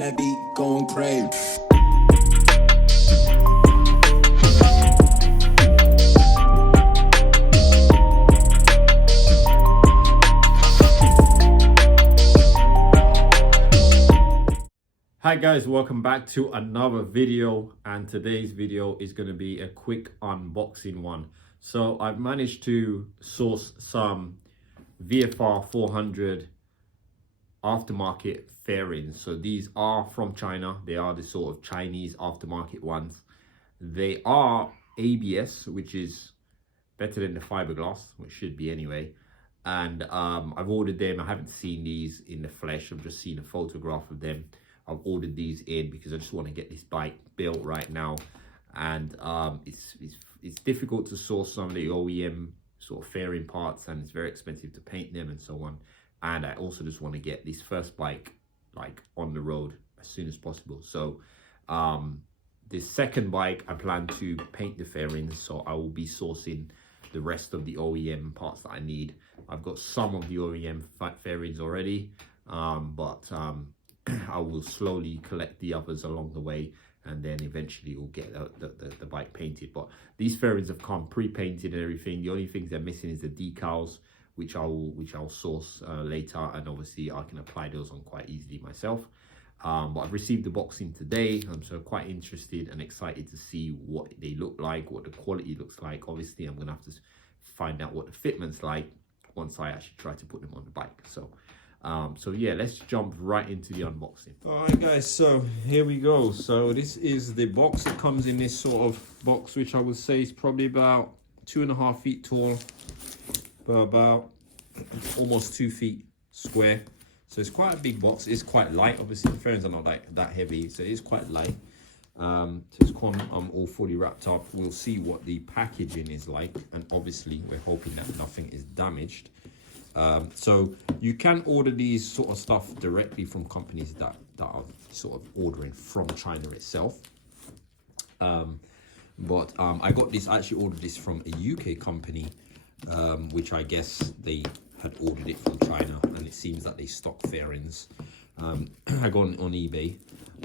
That beat going crazy. Hi guys, welcome back to another video, and today's video is going to be a quick unboxing one. So I've managed to source some VFR 400 aftermarket fairings. So these are from China. They are the sort of Chinese aftermarket ones. They are ABS, which is better than the fiberglass, which should be anyway. And I've ordered them. I haven't seen these in the flesh. I've just seen a photograph of them. I've ordered these in because I just want to get this bike built right now, and it's difficult to source some of the OEM sort of fairing parts, and it's very expensive to paint them and so on. And I also just want to get this first bike like on the road as soon as possible. So this second bike, I plan to paint the fairings, so I will be sourcing the rest of the OEM parts that I need. I've got some of the OEM fairings already, but I will slowly collect the others along the way, and then eventually we'll get the bike painted. But these fairings have come pre-painted and everything. The only things they're missing is the decals, which I'll source later, and obviously I can apply those on quite easily myself. But I've received the box in today. I'm so quite interested and excited to see what they look like, what the quality looks like. Obviously I'm gonna have to find out what the fitment's like once I actually try to put them on the bike. So yeah, let's jump right into the unboxing. All right guys, so here we go. So this is the box. It comes in this sort of box, which I would say is probably about 2.5 feet tall, but about almost 2 feet square. So it's quite a big box. It's quite light. Obviously the fairings are not like that heavy, so it is quite light. So it's all fully wrapped up. We'll see what the packaging is like, and obviously we're hoping that nothing is damaged. So you can order these sort of stuff directly from companies that are sort of ordering from China itself. But I actually ordered this from a UK company, which I guess they had ordered it from China, and it seems that they stock fairings. I got on eBay,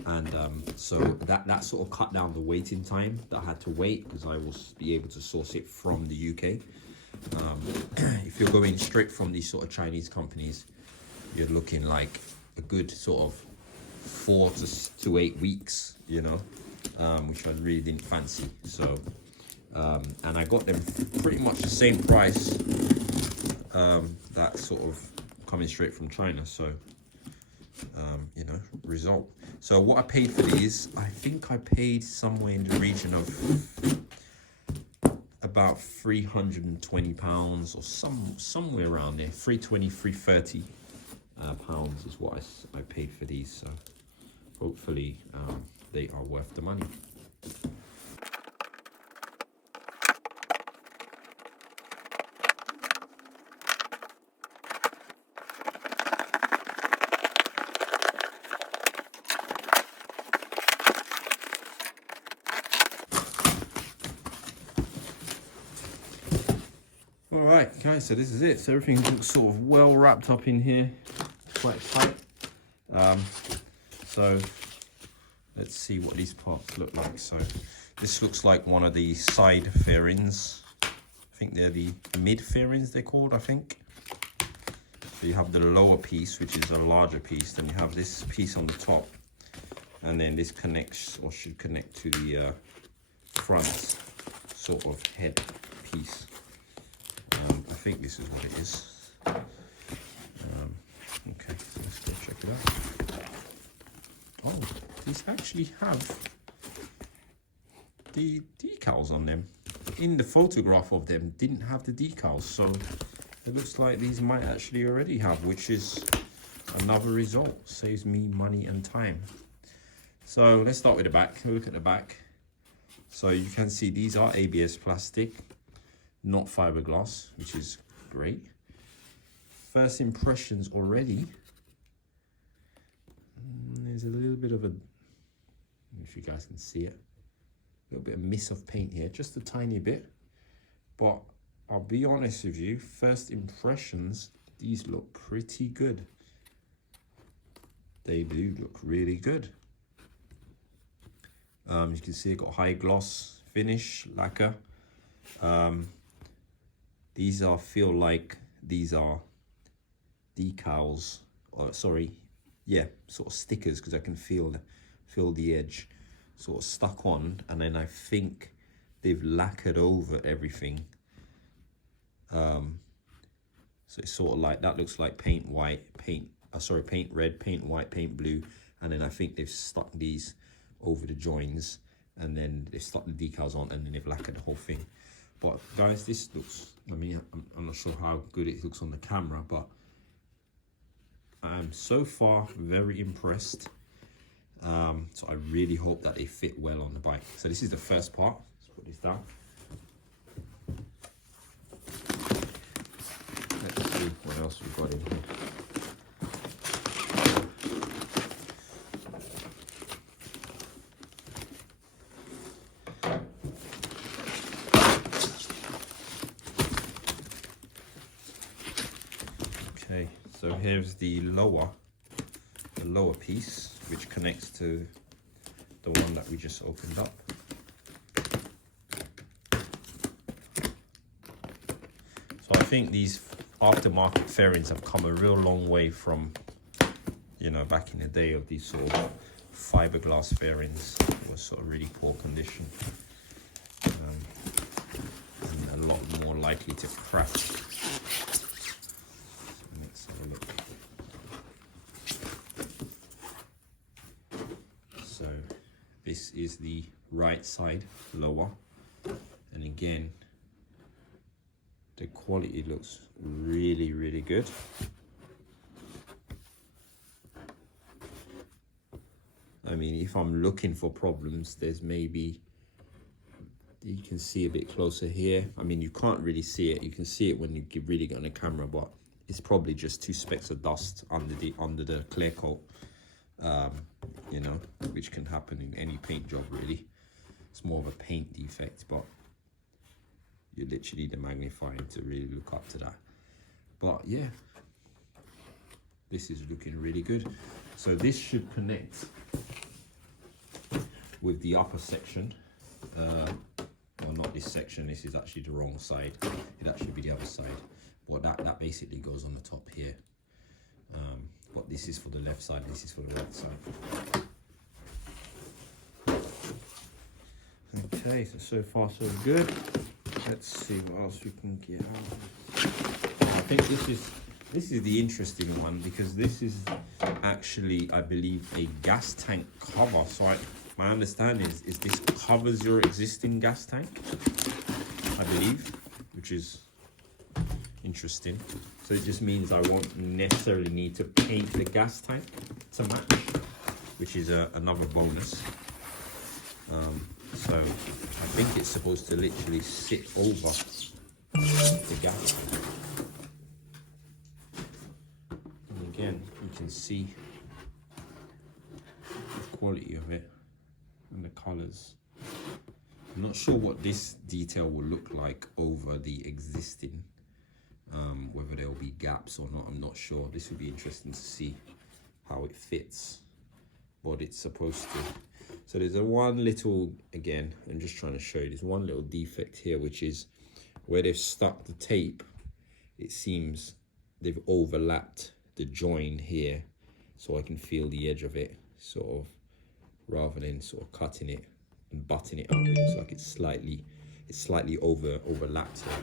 and so that sort of cut down the waiting time that I had to wait, because I will be able to source it from the UK. If you're going straight from these sort of Chinese companies, you're looking like a good sort of 4 to 8 weeks, you know, which I really didn't fancy. So and I got them pretty much the same price, that sort of coming straight from China. So you know, result. So what I paid for these, I think I paid somewhere in the region of about £320 or somewhere around there. 320, 330 pounds is what I paid for these. So hopefully they are worth the money. All right guys, so this is it. So everything looks sort of well wrapped up in here, quite tight. So let's see what these parts look like. So this looks like one of the side fairings. I think they're the mid fairings, they're called, I think. So you have the lower piece, which is a larger piece, then you have this piece on the top, and then this connects, or should connect, to the front sort of head piece. I think this is what it is. Okay, so let's go check it out. Oh, these actually have the decals on them. In the photograph of them, didn't have the decals, so it looks like these might actually already have, which is another result. Saves me money and time. So let's start with the back. Look at the back. So you can see these are ABS plastic, not fiberglass, which is great. First impressions already. There's a little bit of a, if you guys can see it, a little bit of miss of paint here, just a tiny bit. But I'll be honest with you, first impressions, these look pretty good. they do look really good. You can see it got high gloss finish lacquer. These feel like these are decals, or sorry, yeah, sort of stickers, because I can feel the edge sort of stuck on, and then I think they've lacquered over everything. So it's sort of like, that looks like paint white, paint red, paint white, paint blue, and then I think they've stuck these over the joins, and then they've stuck the decals on, and then they've lacquered the whole thing. But guys, this looks, I mean, I'm not sure how good it looks on the camera, but I'm so far very impressed. So I really hope that they fit well on the bike. So this is the first part. Let's put this down. Let's see what else we've got in here. Okay, so here's the lower piece, which connects to the one that we just opened up. So I think these aftermarket fairings have come a real long way from, you know, back in the day of these sort of fiberglass fairings. It was sort of really poor condition, and a lot more likely to crack. Let's have a look. So this is the right side lower, and again, the quality looks really, really good. I mean, if I'm looking for problems, there's maybe, you can see a bit closer here. I mean, you can't really see it. You can see it when you really get on the camera, but it's probably just 2 specks of dust under the clear coat, you know, which can happen in any paint job really. It's more of a paint defect, but you literally need the magnifying to really look up to that. But yeah, this is looking really good. So this should connect with the upper section. Well, not this section, this is actually the wrong side. It'd actually be the other side. But that basically goes on the top here. But this is for the left side, this is for the right side. Okay, so far so good. Let's see what else we can get out. I think this is the interesting one, because this is actually, I believe, a gas tank cover. So my understanding is this covers your existing gas tank, I believe, which is interesting. So it just means I won't necessarily need to paint the gas tank to match, which is another bonus. So I think it's supposed to literally sit over the gas tank. And again, you can see the quality of it and the colors. I'm not sure what this detail will look like over the existing, whether there will be gaps or not, I'm not sure. This will be interesting to see how it fits, but it's supposed to. So there's one little, again, I'm just trying to show you, there's one little defect here, which is where they've stuck the tape. It seems they've overlapped the join here, so I can feel the edge of it, sort of, rather than sort of cutting it and butting it up. It looks like it's slightly overlapped here.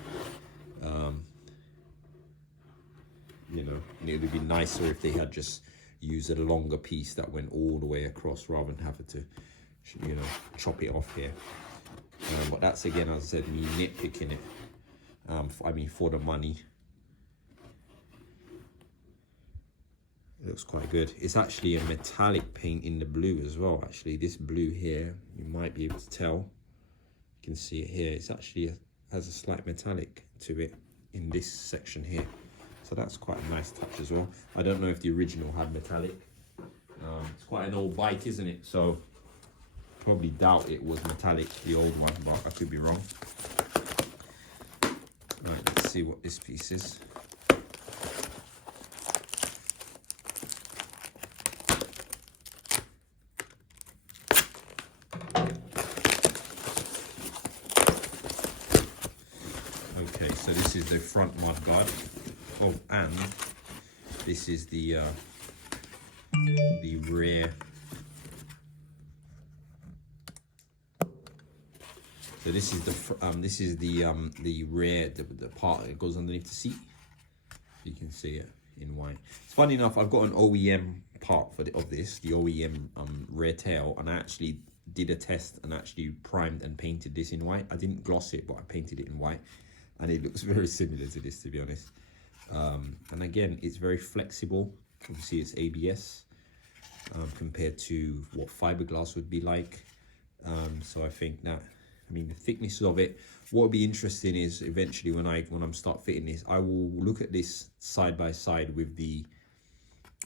You know, and it would be nicer if they had just used a longer piece that went all the way across, rather than having to, you know, chop it off here. But that's, again, as I said, me nitpicking it. I mean, for the money, it looks quite good. It's actually a metallic paint in the blue as well. Actually, this blue here, you might be able to tell. You can see it here. It's actually has a slight metallic to it in this section here. So that's quite a nice touch as well. I don't know if the original had metallic. It's quite an old bike, isn't it? So probably doubt it was metallic, the old one, but I could be wrong. Right, let's see what this piece is. Okay, so this is the front mud guard. Oh, and this is the rear. So this is the rear, the part that goes underneath the seat. You can see it in white. It's funny enough, I've got an OEM part for the OEM rear tail, and I actually did a test and actually primed and painted this in white. I didn't gloss it, but I painted it in white, and it looks very similar to this, to be honest. And again, it's very flexible. Obviously, it's ABS compared to what fiberglass would be like. So I think that, I mean, the thickness of it, what would be interesting is eventually when I'm start fitting this, I will look at this side by side with the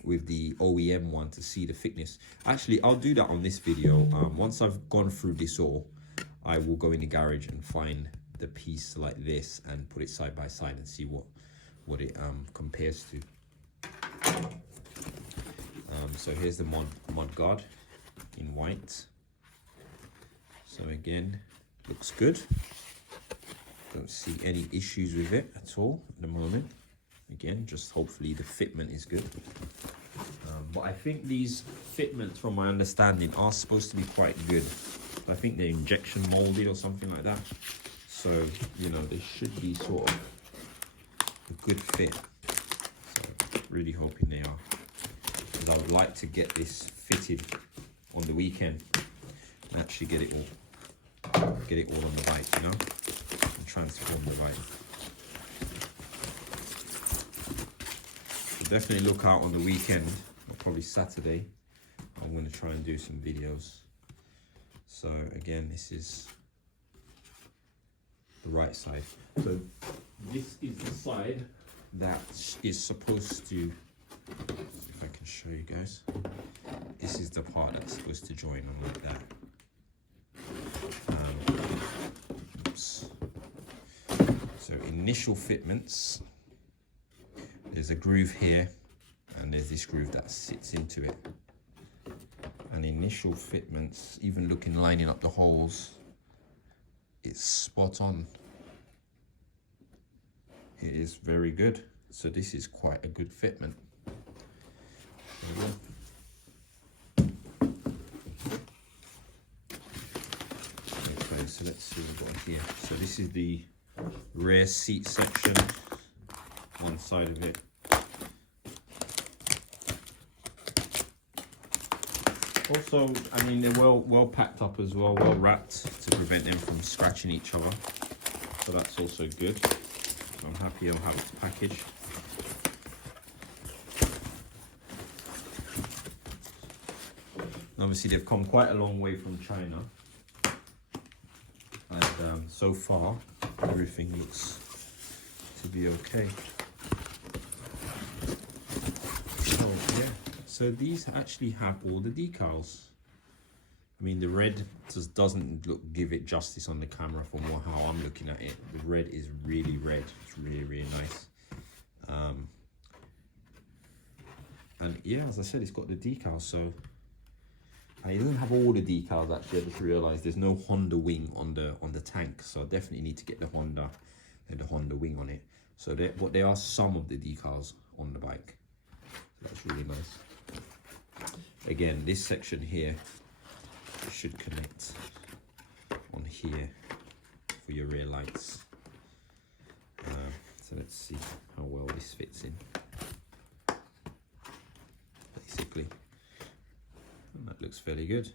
OEM one to see the thickness. Actually, I'll do that on this video. Once I've gone through this all, I will go in the garage and find the piece like this and put it side by side and see what it compares to. So here's the mud guard in white. So again, looks good. Don't see any issues with it at all at the moment. Again, just hopefully the fitment is good. But I think these fitments, from my understanding, are supposed to be quite good. I think they're injection molded or something like that. So, you know, they should be sort of a good fit. So, really hoping they are. Because I would like to get this fitted on the weekend and actually get it all on the bike, you know, and transform the bike. So definitely look out on the weekend, or probably Saturday. I'm going to try and do some videos. So again, this is the right side. So this is the side that is supposed to, if I can show you guys, this is the part that's supposed to join on like that. Oops. So initial fitments, there's a groove here and there's this groove that sits into it. And initial fitments, even lining up the holes, it's spot on. It is very good. So this is quite a good fitment. Okay, so let's see what we've got here. So this is the rear seat section, one side of it. Also, I mean, they're well packed up as well, well wrapped to prevent them from scratching each other. So that's also good. So I'm happy on how it's packaged. And obviously, they've come quite a long way from China. And so far, everything looks to be okay. So, yeah. So these actually have all the decals. I mean, the red just doesn't give it justice on the camera from how I'm looking at it. The red is really red. It's really, really nice. And yeah, as I said, it's got the decals. So, and it doesn't have all the decals actually. I just realized there's no Honda wing on the tank. So I definitely need to get the Honda wing on it. So but there are some of the decals on the bike. So that's really nice. Again, this section here should connect on here for your rear lights. So let's see how well this fits in. Basically, and that looks fairly good.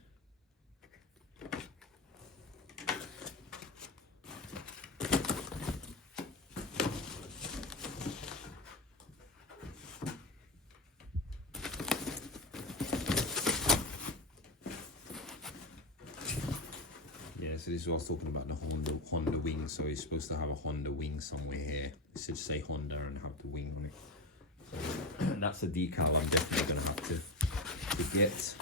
So this is what I was talking about, the Honda wing. So it's supposed to have a Honda wing somewhere here. It should say Honda and have the wing on it. So that's a decal I'm definitely going to have to get.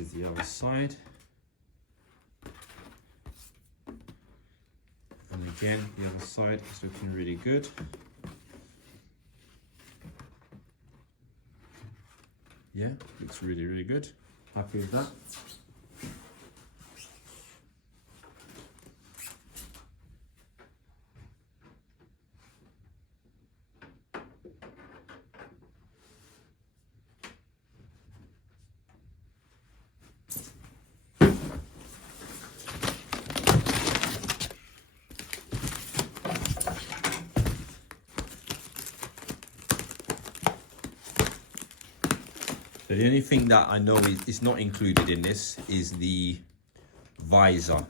is the other side. And again, the other side is looking really good. Yeah, looks really, really good. Happy with that. So the only thing that I know is not included in this is the visor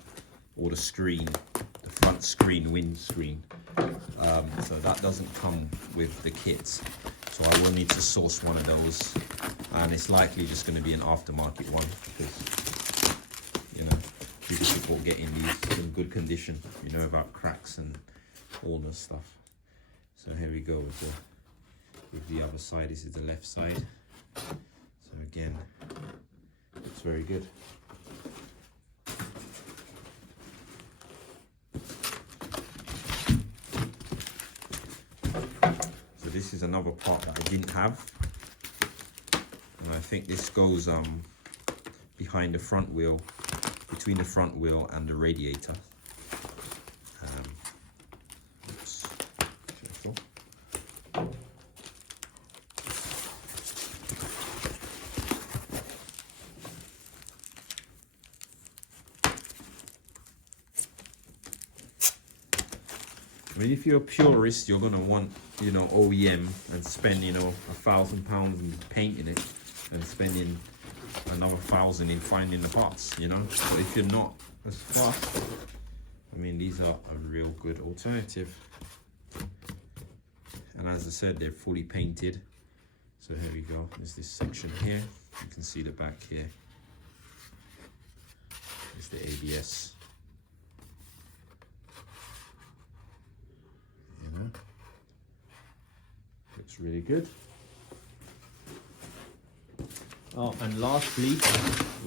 or the screen, the front screen, windscreen. So that doesn't come with the kits. So I will need to source one of those, and it's likely just going to be an aftermarket one because, you know, people support getting these in good condition, you know, without cracks and all this stuff. So here we go with the other side. This is the left side. So again, it's very good. So this is another part that I didn't have, and I think this goes behind the front wheel, between the front wheel and the radiator. Oops, careful. I mean, if you're a purist, you're gonna want, you know, OEM and spend, you know, £1,000 in painting it and spending another 1,000 in finding the parts, you know. But if you're not as fast, I mean, these are a real good alternative. And as I said, they're fully painted. So here we go. There's this section here. You can see the back here. It's the ABS. Looks really good. Oh, and lastly,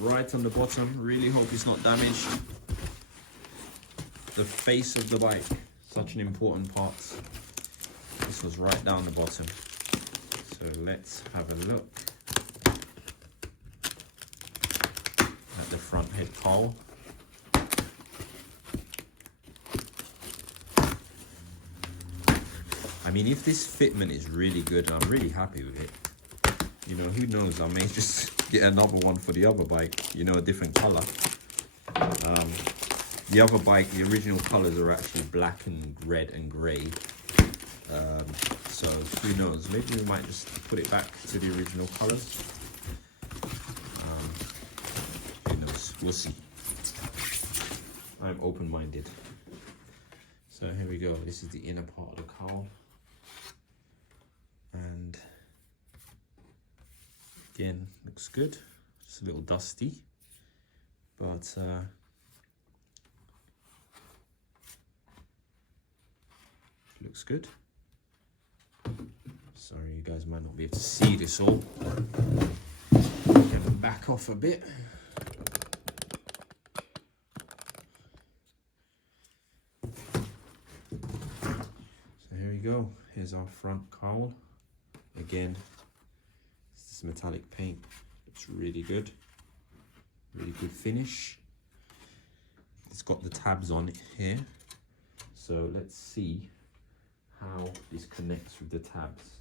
right on the bottom, really hope it's not damaged, the face of the bike, such an important part. This was right down the bottom. So let's have a look at the front head cowl. I mean, if this fitment is really good, I'm really happy with it. You know, who knows, I may just get another one for the other bike, you know, a different color. The other bike, the original colors are actually black and red and gray. So who knows, maybe we might just put it back to the original colors. Who knows, we'll see. I'm open-minded. So here we go, this is the inner part of the cowl. And again, looks good. Just a little dusty, but looks good. Sorry, you guys might not be able to see this all. Get them back off a bit. So here we go. Here's our front cowl. Again, it's this metallic paint. Looks really good. Really good finish. It's got the tabs on it here. So let's see how this connects with the tabs.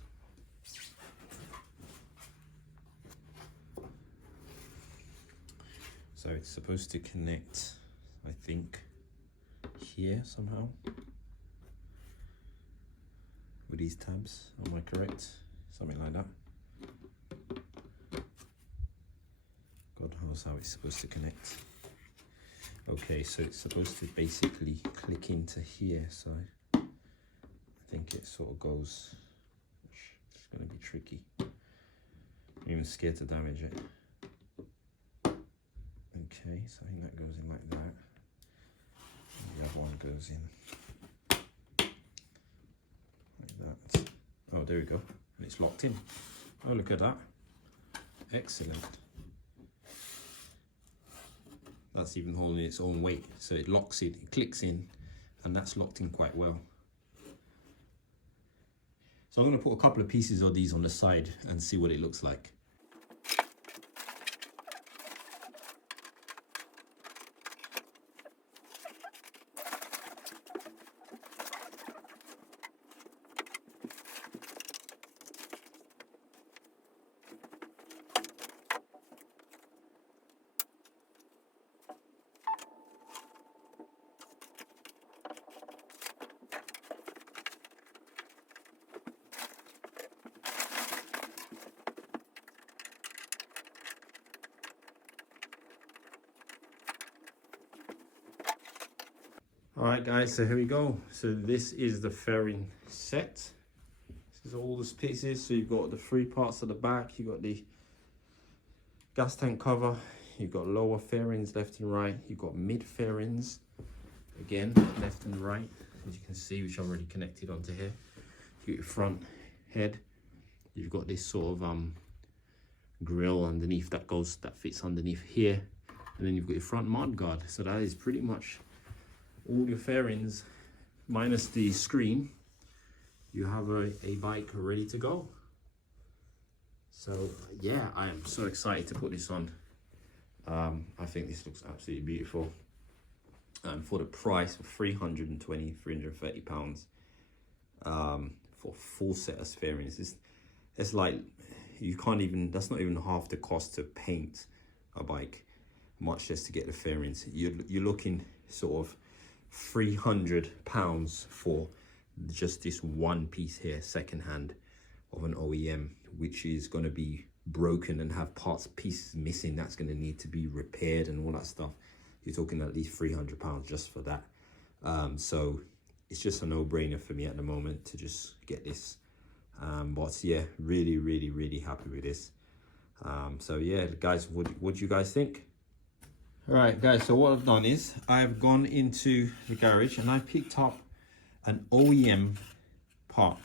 So it's supposed to connect, I think, here somehow with these tabs. Am I correct? Something like that. God knows how it's supposed to connect. Okay, so it's supposed to basically click into here, so I think it sort of goes, it's going to be tricky. I'm even scared to damage it. Okay, so I think that goes in like that. And the other one goes in like that. Oh, there we go. It's locked in. Oh, look at that. Excellent. that's even holding its own weight. So it locks in, it clicks in, and that's locked in quite well. So I'm going to put a couple of pieces of these on the side and see what it looks like. All right, guys, so here we go. So this is the fairing set. This is all the pieces. So you've got the three parts at the back. You've got the gas tank cover. You've got lower fairings left and right. You've got mid fairings, again, left and right, as you can see, which I've already connected onto here. You got your front head. You've got this sort of grill underneath that fits underneath here. And then you've got your front mud guard. So that is pretty much all your fairings minus the screen. You have a bike ready to go. So yeah, I am so excited to put this on. I think this looks absolutely beautiful. For the price of £330 for a full set of fairings, it's like you can't even, that's not even half the cost to paint a bike, much less to get the fairings. You're looking sort of £300 for just this one piece here, secondhand, of an OEM, which is going to be broken and have pieces missing. That's going to need to be repaired and all that stuff. You're talking at least £300 just for that. So it's just a no-brainer for me at the moment to just get this. But yeah, really happy with this. So yeah, guys, what do you guys think? All right, guys, so what I've done is I've gone into the garage and I picked up an OEM part.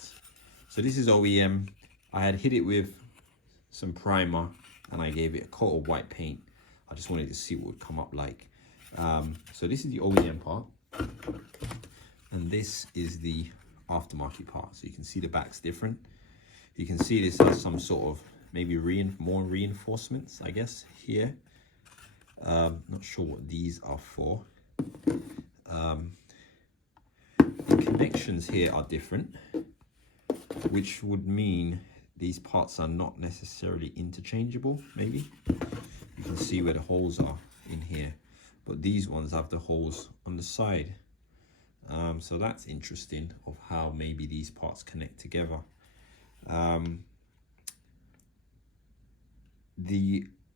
So this is OEM. I had hit it with some primer and I gave it a coat of white paint. I just wanted to see what would come up like. So this is the OEM part, and this is the aftermarket part. So you can see the back's different. You can see this has some sort of maybe more reinforcements, I guess, here. Not sure what these are for. The connections here are different, which would mean these parts are not necessarily interchangeable. Maybe you can see where the holes are in here, but these ones have the holes on the side. So that's interesting of how maybe these parts connect together. I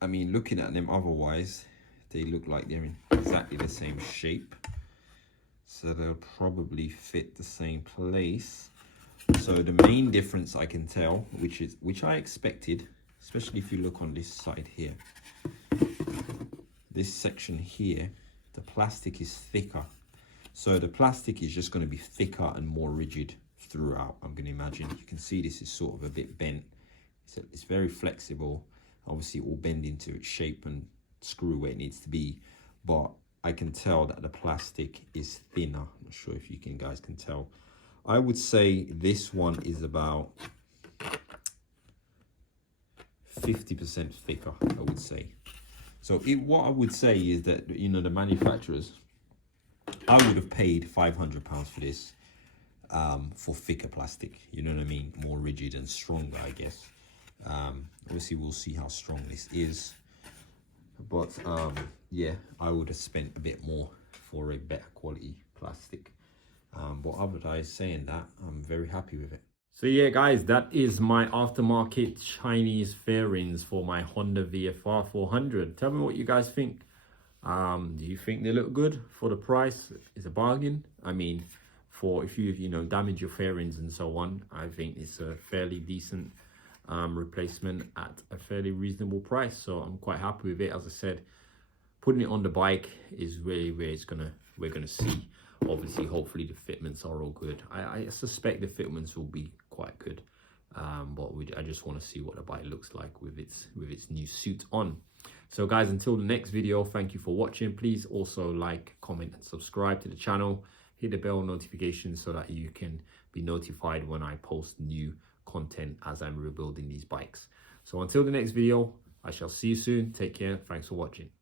mean, looking at them otherwise, they look like they're in exactly the same shape, so they'll probably fit the same place. So the main difference I can tell, which I expected, especially if you look on this side here, this section here, the plastic is thicker. So the plastic is just going to be thicker and more rigid throughout, I'm going to imagine. You can see this is sort of a bit bent. It's very flexible. Obviously it will bend into its shape and screw where it needs to be, but I can tell that the plastic is thinner. I'm not sure if you guys can tell. I would say this one is about 50% thicker, I would say. So what I would say is that, you know, the manufacturers, I would have paid £500 for this, for thicker plastic, you know what I mean? More rigid and stronger, I guess. Obviously we'll see how strong this is, but yeah, I would have spent a bit more for a better quality plastic. But otherwise, saying that, I'm very happy with it. So yeah, guys, that is my aftermarket Chinese fairings for my Honda VFR 400. Tell me what you guys think. Do you think they look good for the price? It's a bargain. I mean, for if you damage your fairings and so on, I think it's a fairly decent replacement at a fairly reasonable price. So I'm quite happy with it. As I said, putting it on the bike is really where we're gonna see. Obviously, hopefully the fitments are all good. I suspect the fitments will be quite good, but I just want to see what the bike looks like with its new suit on. So guys, until the next video, thank you for watching. Please also like, comment and subscribe to the channel. Hit the bell notification so that you can be notified when I post new content as I'm rebuilding these bikes. So until the next video, I shall see you soon. Take care. Thanks for watching.